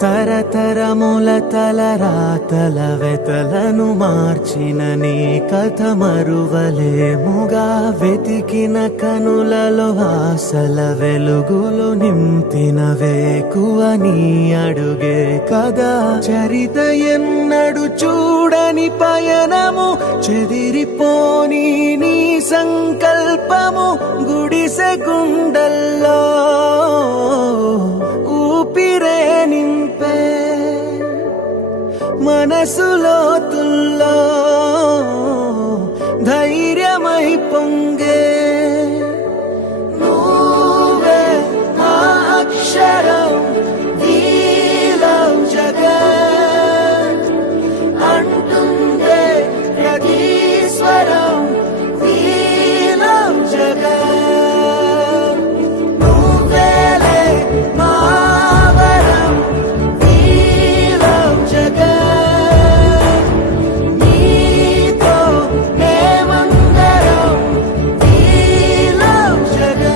తరతరముల తలరాతల వెతలను మార్చిన నీ కథ మరువలేముగా. వెతికిన కనులలో ఆశల వెలుగులు నింపిన వేకువ నీ అడుగే కదా. చరిత ఎన్నడు చూడని పయనము, చెదిరిపోని నీ సంకల్పము. గుడిసె గుండల్లో ఊపిరే నింపే, మనసులో తుల్లో ధైర్యమై పొంగే. నువ్వే నా అక్షరం, we love జగత్ అంటుందే ప్రతి స్వరం, we love జగత్. నువ్వేలే మా వరం, we love జగత్. నీతో మేమందరం, we love జగత్.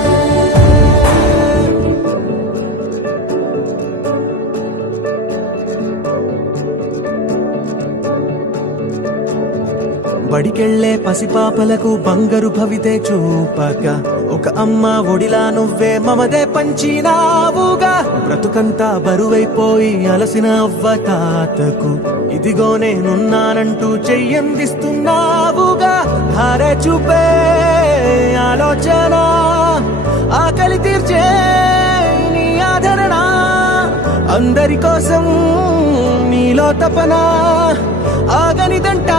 బడికెళ్లే పసిపాపలకు బంగారు భవితే చూపక, ఒక అమ్మ ఒడిలా నువ్వే మమదే పంచినావుగా. బ్రతుకంతా బరువైపోయి అలసిన అవ్వ తాతకు ఇదిగో నేనున్నానంటూ చెయ్యందిస్తున్నావుగా. ధారే చూపే ఆలోచన, ఆకలి తీర్చే నీ ఆదరణ. అందరి కోసం నీలో తపన ఆగనిదంట